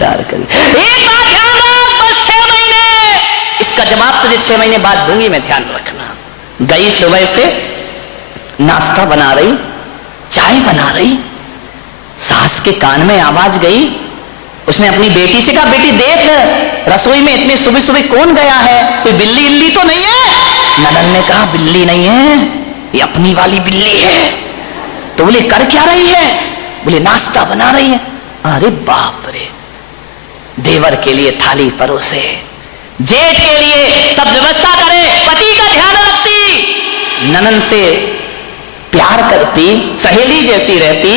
विचार करिए। एक बात ध्यान रख, बस 6 महीने, इसका जवाब तुझे 6 महीने बाद दूंगी मैं, ध्यान रखना। गई सुबह से नाश्ता बना रही, चाय बना रही, सास के कान में आवाज गई। उसने अपनी बेटी से कहा, बेटी देख रसोई में इतने सुबह सुबह कौन गया है, कोई बिल्ली इल्ली तो नहीं है? ननन ने कहा, बिल्ली नहीं है, ये अपनी वाली बिल्ली है। तो बोले कर क्या रही है? बोले नाश्ता बना रही है। अरे बाप रे, देवर के लिए थाली परोसे, जेठ के लिए सब व्यवस्था करे, पति का ध्यान रखती, ननन से प्यार करती, सहेली जैसी रहती,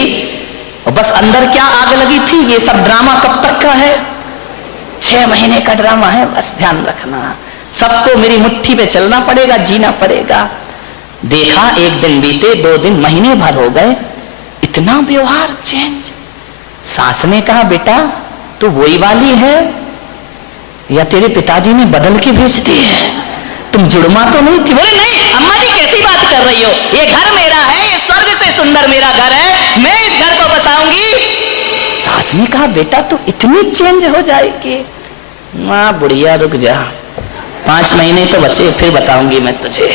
और बस अंदर क्या आग लगी थी। ये सब ड्रामा कब तक का है? 6 महीने का ड्रामा है, बस ध्यान रखना। सबको मेरी मुट्ठी पे चलना पड़ेगा, जीना पड़ेगा। देखा, एक दिन बीते, 2 दिन, महीने भर हो गए, इतना व्यवहार चेंज। सास ने कहा, बेटा तू वही वाली है या तेरे पिताजी ने बदल के भेज दी है? तुम जुड़मा तो नहीं थी? बोले नहीं अम्मा जी, कैसी बात कर रही हो, ये घर मेरा है, ये स्वर्ग से सुंदर मेरा घर है, मैं इस घर को बसाऊंगी। सास ने कहा, बेटा तू इतनी चेंज हो जाएगी? मां बुढ़िया रुक जा, 5 महीने तो बचे, फिर बताऊंगी मैं तुझे।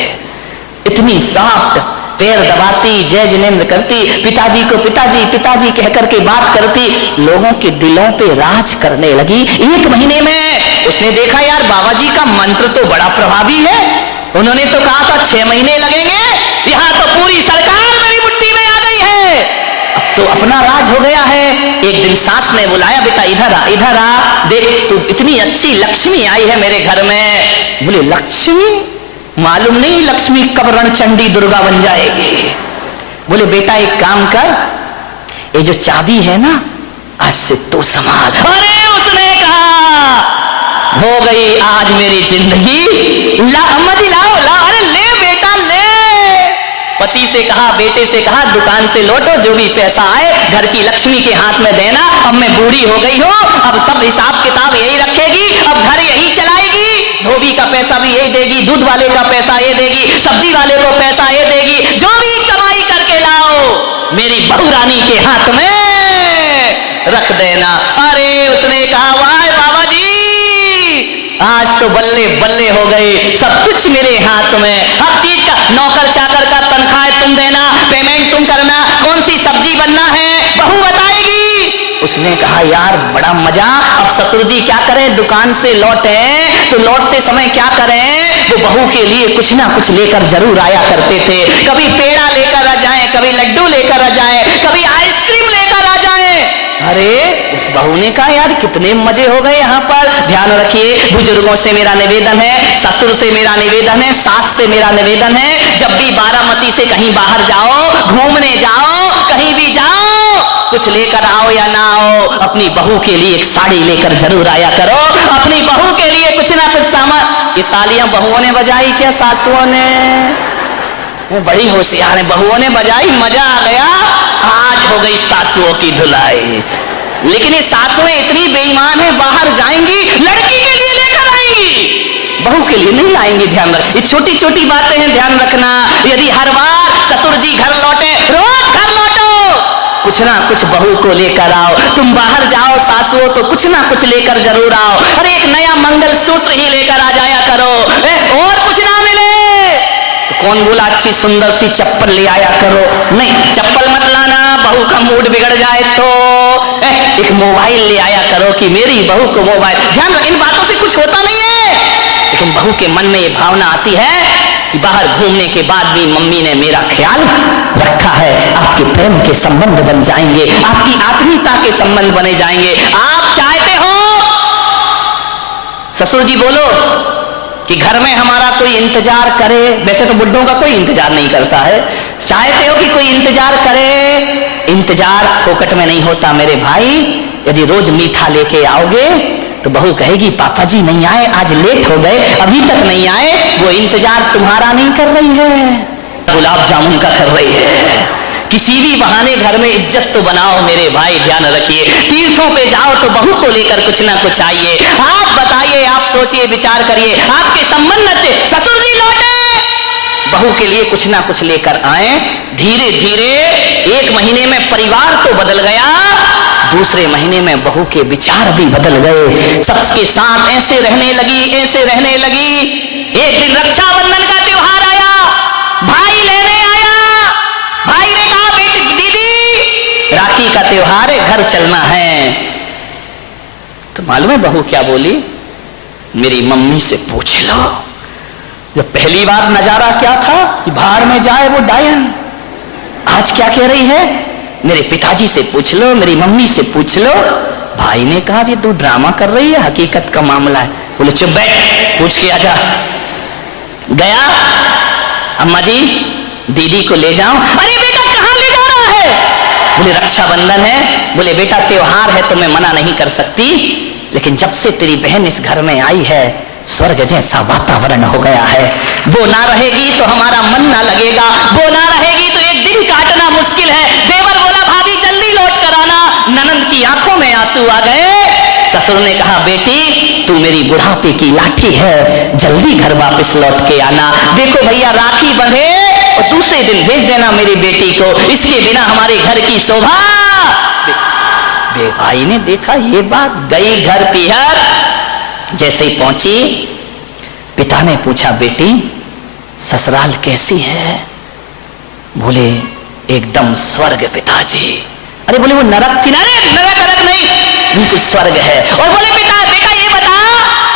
इतनी सॉफ्ट, पैर दबाती, जय जिनेंद्र करती, पिताजी को पिताजी पिताजी कह करके बात करती, लोगों के दिलों पे राज करने लगी। 1 महीने में उसने देखा, यार बाबा जी का मंत्र तो बड़ा प्रभावी है। उन्होंने तो कहा था 6 महीने लगेंगे, यहाँ तो पूरी सरकार मेरी मुट्ठी में आ गई है, अब तो अपना राज हो गया है। एक दिन सास ने बुलाया, बेटा इधर आ, इधर आ, देख तू इतनी अच्छी लक्ष्मी आई है मेरे घर में। बोले लक्ष्मी? मालूम नहीं लक्ष्मी कब रणचंडी दुर्गा बन जाएगी। बोले बेटा एक काम कर, ये जो चाबी है ना, आज से तू संभाल। अरे उसने कहा, हो गई आज मेरी जिंदगी, ला अम्मा जी लाओ लाओ, अरे ले बेटा ले। पति से कहा, बेटे से कहा, दुकान से लौटो, जो भी पैसा आए घर की लक्ष्मी के हाथ में देना। अब मैं बूढ़ी हो गई हूँ, अब सब हिसाब किताब यही रखेगी, अब घर यही चलाएगी, धोबी का पैसा भी यही देगी, दूध वाले का पैसा ये देगी, सब्जी वाले को पैसा ये देगी, जो भी कमाई करके लाओ मेरी बहू रानी के हाथ में रख देना। अरे उसने कहा, वाह बाबा जी, आज तो बल्ले बल्ले हो गए, सब कुछ मेरे हाथ में, हर चीज का, नौकर चाकर का तनख्वाह तुम देना, पेमेंट तुम करना, कौन सी सब्जी बनना है बहू बताएगी। उसने कहा, यार बड़ा मजा। अब ससुर जी क्या करें, दुकान से लौटे तो लौटते समय क्या करें, वो बहू के लिए कुछ ना कुछ लेकर जरूर आया करते थे। कभी पेड़ा लेकर आ जाए, कभी लड्डू लेकर आ जाए, कभी आइसक्रीम लेकर आ जाए। अरे उस बहू ने कहा, यार कितने मजे हो गए यहाँ पर। ध्यान रखिए, बुजुर्गों से मेरा निवेदन है, ससुर से मेरा निवेदन है, सास से मेरा निवेदन है, जब भी बारामती से कहीं बाहर जाओ, घूमने जाओ, कहीं भी जाओ, कुछ लेकर आओ या ना आओ, अपनी बहू के लिए एक साड़ी लेकर जरूर आया करो, अपनी बहू के लिए कुछ ना कुछ सामान। ये तालियां बहुओं ने बजाई क्या सासुओं ने? बड़ी होशियार है, बहुओं ने बजाई, मजा आ गया। आज हो गई सासुओं की धुलाई। लेकिन ये सासुएं इतनी बेईमान है, बाहर जाएंगी लड़की के लिए लेकर आएंगी, बहू के लिए नहीं लाएंगी। ध्यान रख, ये छोटी छोटी बातें हैं, ध्यान रखना। यदि हर बार ससुर जी घर लौटे, रोज घर लौटो, कुछ ना कुछ बहू को लेकर आओ। तुम बाहर जाओ सासुओं तो कुछ ना कुछ लेकर जरूर आओ। अरे एक नया मंगल सूत्र ही लेकर आ जाया करो, और कुछ ना मिले तो कौन बोला अच्छी सुंदर सी चप्पल ले आया करो? नहीं, चप्पल मत लाना, बहू का मूड बिगड़ जाए तो। एक मोबाइल ले आया करो कि मेरी बहू को मोबाइल। ध्यान रख, इन बातों से कुछ होता नहीं है, लेकिन बहू के मन में ये भावना आती है कि बाहर घूमने के बाद भी मम्मी ने मेरा ख्याल रखा है। आपके प्रेम के संबंध बन जाएंगे, आपकी आत्मीयता के संबंध बने जाएंगे। आप चाहते हो ससुर जी बोलो कि घर में हमारा कोई इंतजार करे, वैसे तो बुड्ढों का कोई इंतजार नहीं करता है, चाहते हो कि कोई इंतजार करे। इंतजार फोकट में नहीं होता मेरे भाई। यदि रोज मीठा लेके आओगे तो बहू कहेगी पापा जी नहीं आए, आज लेट हो गए, अभी तक नहीं आए। वो इंतजार तुम्हारा नहीं कर रही है, गुलाब जामुन का कर रही है। किसी भी बहाने घर में इज्जत तो बनाओ मेरे भाई, ध्यान रखिए। तीर्थों पे जाओ तो बहू को लेकर कुछ ना कुछ आइए। आप बताइए, आप सोचिए, विचार करिए, आपके संबंध अच्छे, ससुर जी लौटे, बहू के लिए कुछ ना कुछ लेकर आए। धीरे धीरे 1 महीने में परिवार तो बदल गया, दूसरे महीने में बहू के विचार भी बदल गए, सबके साथ ऐसे रहने लगी, ऐसे रहने लगी। एक दिन रक्षाबंधन का त्योहार आया, भाई लेने आया। भाई ने कहा बेटी दीदी राखी का त्योहार है, घर चलना है। तो मालूम है बहू क्या बोली? मेरी मम्मी से पूछ लो। जब पहली बार नजारा क्या था कि भाड़ में जाए वो डायन, आज क्या कह रही है? मेरे पिताजी से पूछ लो, मेरी मम्मी से पूछ लो। भाई ने कहा जी तू ड्रामा कर रही है, हकीकत का मामला है। बोले चुप बैठ, पूछ के आजा। गया, अम्मा जी दीदी को ले जाओ। अरे बेटा कहां ले जा रहा है? बोले रक्षाबंधन है। बोले बेटा त्योहार है तो मैं मना नहीं कर सकती, लेकिन जब से तेरी बहन इस घर में आई है स्वर्ग जैसा वातावरण हो गया है। वो ना रहेगी तो हमारा मन ना लगेगा, वो ना रहेगी तो एक दिन काटना मुश्किल है। देवर बोला भाभी जल्दी लौट कर आना। ननंद की आंखों में आंसू आ गए। ससुर ने कहा बेटी तू मेरी बुढ़ापे की लाठी है, जल्दी घर वापस लौट के आना। देखो भैया राखी बंधे और दूसरे दिन भेज देना मेरी बेटी को, इसके बिना हमारे घर की शोभा। भाई ने देखा ये बात, गई घर पीहर। जैसे ही पहुंची पिता ने पूछा बेटी ससुराल कैसी है? बोले एकदम स्वर्ग पिताजी। अरे बोले वो नरक थी ना? रे नरक नरक नहीं, बिल्कुल स्वर्ग है। और बोले पिता बेटा ये बता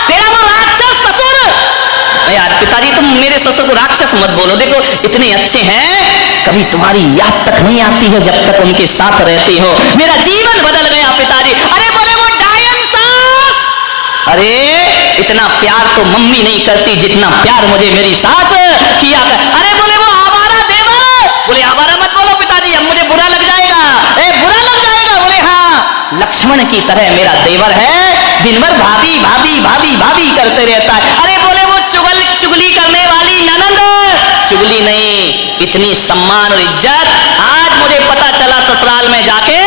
तेरा वो राक्षस ससुर। यार पिताजी तुम मेरे ससुर को राक्षस मत बोलो, देखो इतने अच्छे हैं, कभी तुम्हारी याद तक नहीं आती है जब तक उनके साथ रहती हो। मेरा जीवन बदल गया पिताजी। अरे बोले वो डायन सास। अरे इतना प्यार तो मम्मी नहीं करती जितना प्यार मुझे मेरी सास किया कर। अरे बोले वो आवारा देवर। बोले आवारा मत बोलो पिताजी, अब मुझे बुरा लग जाएगा। बुरा लग जाएगा? बोले हाँ लक्ष्मण की तरह मेरा देवर है, दिन भर भाभी भाभी भाभी भाभी करते रहता है। अरे बोले वो चुगली करने वाली ननंद। चुगली नहीं, इतनी सम्मान और इज्जत। आज मुझे पता चला ससुराल में जाके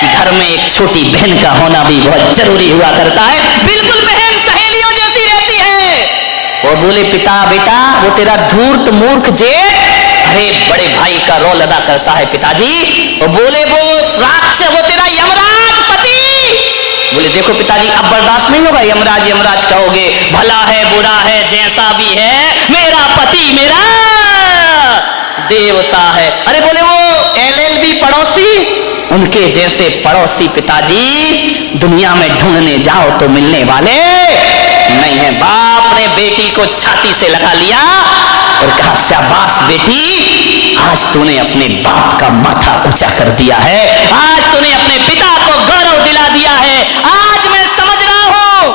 कि घर में एक छोटी बहन का होना भी बहुत जरूरी हुआ करता है। बिल्कुल बहन सहेलियों जैसी रहती है। और बोले पिता बेटा वो तेरा धूर्त मूर्ख जेठ अरे बड़े भाई का रोल अदा करता है पिताजी। और बोले वो राक्षस वो तेरा यमराज पति। बोले देखो पिताजी अब बर्दाश्त नहीं होगा, यमराज यमराज कहोगे, भला है बुरा है जैसा भी है मेरा पति मेरा देवता है। अरे बोले वो LLB पड़ोसी, उनके जैसे पड़ोसी पिताजी दुनिया में ढूंढने जाओ तो मिलने वाले नहीं है। बाप ने बेटी को छाती से लगा लिया और कहा शाबाश बेटी, आज तूने अपने बाप का माथा ऊंचा कर दिया है, आज तूने अपने पिता को गौरव दिला दिया है। आज मैं समझ रहा हूं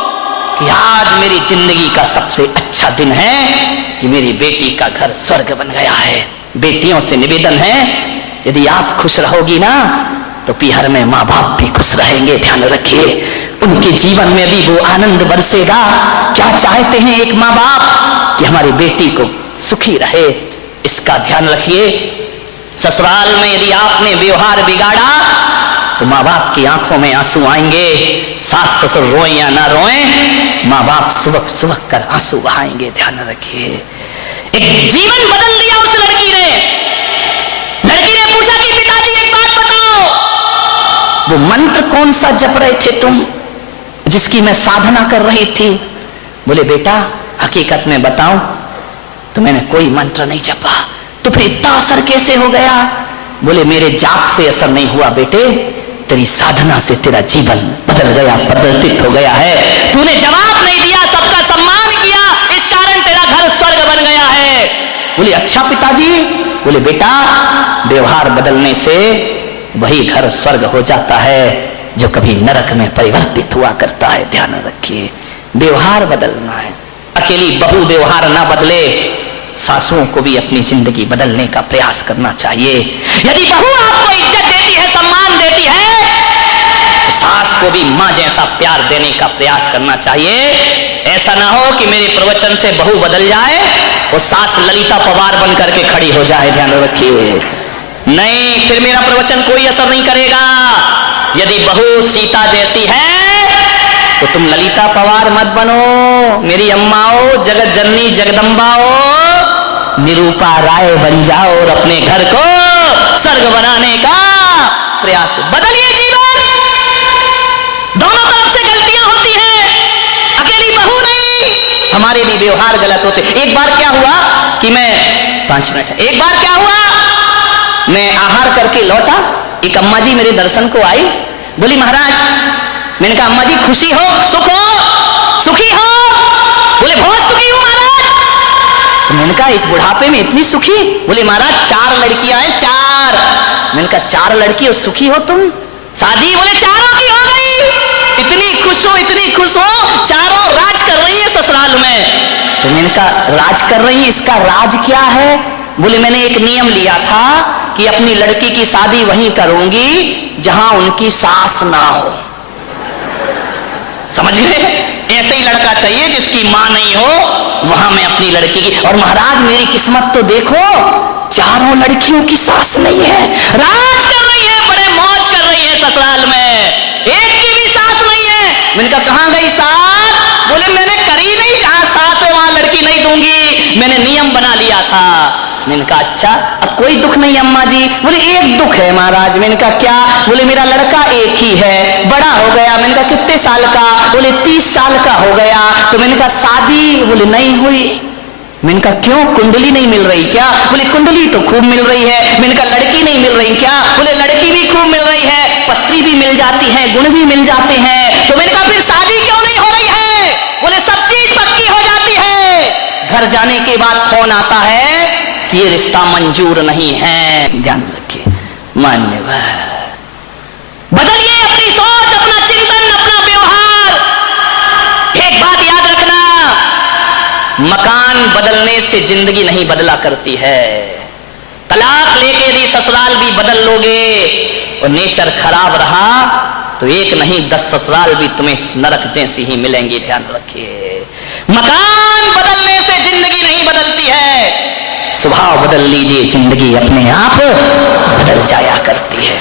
कि आज मेरी जिंदगी का सबसे अच्छा दिन है कि मेरी बेटी का घर स्वर्ग बन गया है। बेटियों से निवेदन है यदि आप खुश रहोगी ना तो पीहर में माँ बाप भी खुश रहेंगे। ध्यान रखिए उनके जीवन में भी वो आनंद बरसेगा। क्या चाहते हैं एक माँ बाप कि हमारी बेटी को सुखी रहे, इसका ध्यान रखिए। ससुराल में यदि आपने व्यवहार बिगाड़ा तो माँ बाप की आंखों में आंसू आएंगे। सास ससुर रोए या ना रोए, माँ बाप सुबह सुबह कर आंसू बहाएंगे। ध्यान रखिए। एक जीवन बदल दिया उस लड़की ने। लड़की ने पूछा कि पिताजी एक बात बताओ, वो मंत्र कौन सा जप रहे थे तुम जिसकी मैं साधना कर रही थी? बोले बेटा हकीकत में बताऊं तो मैंने कोई मंत्र नहीं जपा। तो फिर इतना असर कैसे हो गया? बोले मेरे जाप से असर नहीं हुआ बेटे, तेरी साधना से तेरा जीवन बदल गया, परिवर्तित हो गया है। तूने जवाब नहीं दिया, सबका सम्मान किया, इस कारण तेरा घर स्वर्ग बन गया है। बोले अच्छा पिताजी। बोले बेटा व्यवहार बदलने से वही घर स्वर्ग हो जाता है जो कभी नरक में परिवर्तित हुआ करता है। ध्यान रखिए व्यवहार बदलना है। अकेली बहू व्यवहार ना बदले, सासुओं को भी अपनी जिंदगी बदलने का प्रयास करना चाहिए। यदि बहू आपको इज्जत देती है, सम्मान देती है, तो सास को भी मां जैसा प्यार देने का प्रयास करना चाहिए। ऐसा ना हो कि मेरे प्रवचन से बहू बदल जाए और सास ललिता पवार बन करके खड़ी हो जाए। ध्यान रखिए नहीं, फिर मेरा प्रवचन कोई असर नहीं करेगा। यदि बहू सीता जैसी है तो तुम ललिता पवार मत बनो, मेरी अम्माओ, जगत जननी जगदम्बाओ, निरूपा राय बन जाओ और अपने घर को स्वर्ग बनाने का प्रयास। बदलिए जीवन, हमारे भी व्यवहार गलत होते। एक बार क्या हुआ कि मैं 5 मिनट, एक बार क्या हुआ, मैं आहार करके लौटा, एक अम्मा जी मेरे दर्शन को आई, बोली महाराज, मैंने कहा अम्मा जी खुशी हो, सुख हो, सुखी हो? बोले बहुत सुखी हूं महाराज। तो मैंने कहा इस बुढ़ापे में इतनी सुखी? बोले महाराज 4 लड़कियां हैं, 4। मैंने कहा 4 लड़की और सुखी हो तुम? शादी बोले 4 की हो गई। इतनी खुश हो, इतनी खुश हो, 4 राज कर रही है ससुराल में। तो मैंने कहा राज कर रही है, इसका राज क्या है? बोले मैंने एक नियम लिया था कि अपनी लड़की की शादी वहीं करूंगी जहां उनकी सास ना हो। समझ गए? ऐसे ही लड़का चाहिए जिसकी मां नहीं हो, वहां मैं अपनी लड़की की। और महाराज मेरी किस्मत तो देखो, 4 लड़कियों की सास नहीं है, राज कर रही है, बड़े मौज कर रही है ससुराल में, एक की भी सास नहीं है। मैंने कहा कहां गई सास? बोले मैंने करी नहीं, जहां सास है वहां लड़की नहीं दूंगी, मैंने नियम बना लिया था। मैंने कहा अच्छा, अब कोई दुख नहीं अम्मा जी? बोले एक दुख है महाराज। मैंने कहा क्या? बोले मेरा लड़का एक ही है, बड़ा हो गया। मैंने कहा कितने साल का? बोले 30 साल का हो गया। तो मैंने कहा शादी? बोले नहीं हुई। मैंने कहा क्यों, कुंडली नहीं मिल रही क्या? बोले कुंडली तो खूब मिल रही है। मैंने कहा लड़की नहीं मिल रही क्या? बोले लड़की भी खूब मिल रही है, पत्री भी मिल जाती है, गुण भी मिल जाते हैं। तो मैंने कहा फिर शादी क्यों नहीं हो रही है? बोले सब चीज पक्की हो जाती है, घर जाने के बाद फोन आता है कि ये रिश्ता मंजूर नहीं है। ध्यान रखिए, मान्यवर, बदलिए अपनी सोच, अपना चिंतन, अपना व्यवहार। एक बात याद रखना, मकान बदलने से जिंदगी नहीं बदला करती है। तलाक लेके यदि ससुराल भी बदल लोगे और नेचर खराब रहा तो एक नहीं 10 ससुराल भी तुम्हें नरक जैसी ही मिलेंगी। ध्यान रखिए, मकान बदलने से जिंदगी नहीं बदलती है, स्वभाव बदल लीजिए, जिंदगी अपने आप बदल जाया करती है।